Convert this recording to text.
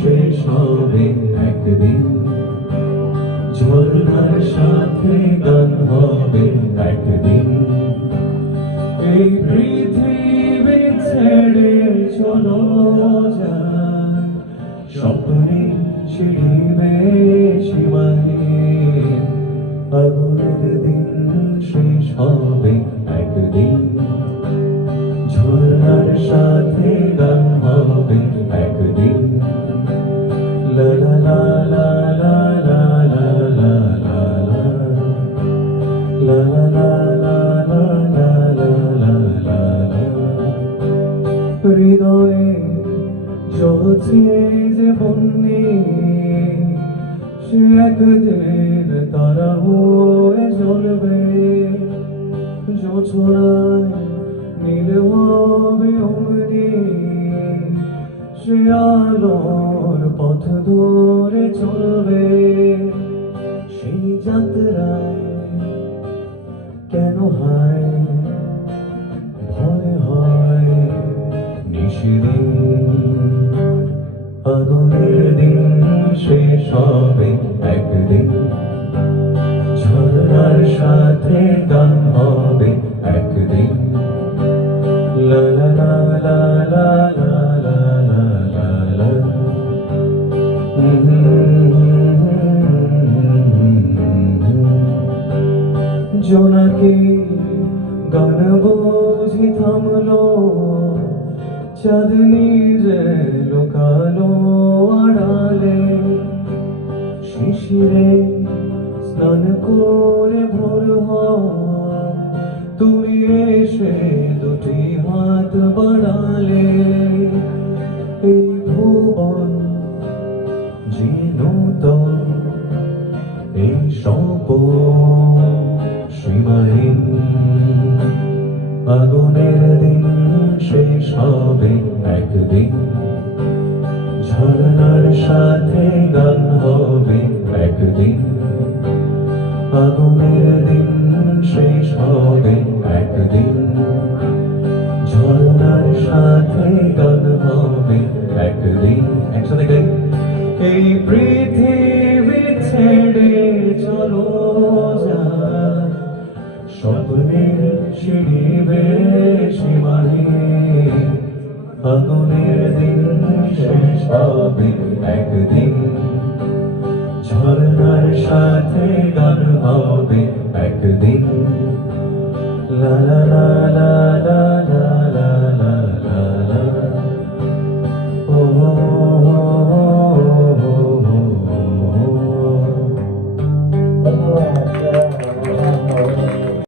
শেষ হবে একদিন, ঝর্ণার সাথে গান হবে একদিন। এই পৃথিবী ছেড়ে চলো যায়, স্বপ্নে ছিড়িবে সীমাহীন। আগুনের দিন শেষ হবে একদিন, ঝর্ণার সাথে গান হবে একদিন। লা লা লা লা লা লা লা লা লা লা লা লা লা লা লা লা লা লা। হৃদয়ে জ্বলছে যে বন্যে, সে একদিন তারা হয়ে জ্বলবে। জোছনায় নীল হবে অমনি, সে আলোর পথ ধরে চলবে। সেই যাত্রায় কেন হয় ভয় হয় নিশিদিন। আগুনের দিন শেষ হবে একদিন, ঝর্ণার সাথে গান হবে একদিন। লা লা লা লা লা লা লা লা লা লা। জোনাকি গান বুঝি থামলো, চাঁদনি যে লুকালো আড়ালে। শিশিরে স্নান করে ভোর হয়, তুমি এসে দুটি হাত বাড়ালে। এই ভুবন যে নূতন, এই স্বপন সীমাহীন। আগুনের দিন শেষ হবে একদিন, ঝর্ণার সাথে গান হবে একদিন। আগুনের দিন শেষ হবে একদিন, ঝর্ণার সাথে গান হবে একদিন। একসাথে গাই। এই পৃথিবী ছেড়ে চলো যায়, স্বপ্নের ছিড়িবে সীমাহীন। আগুনের দিন শেষ হবে একদিন, ঝর্ণার সাথে গান হবে একদিন। লা লা লা লা লা।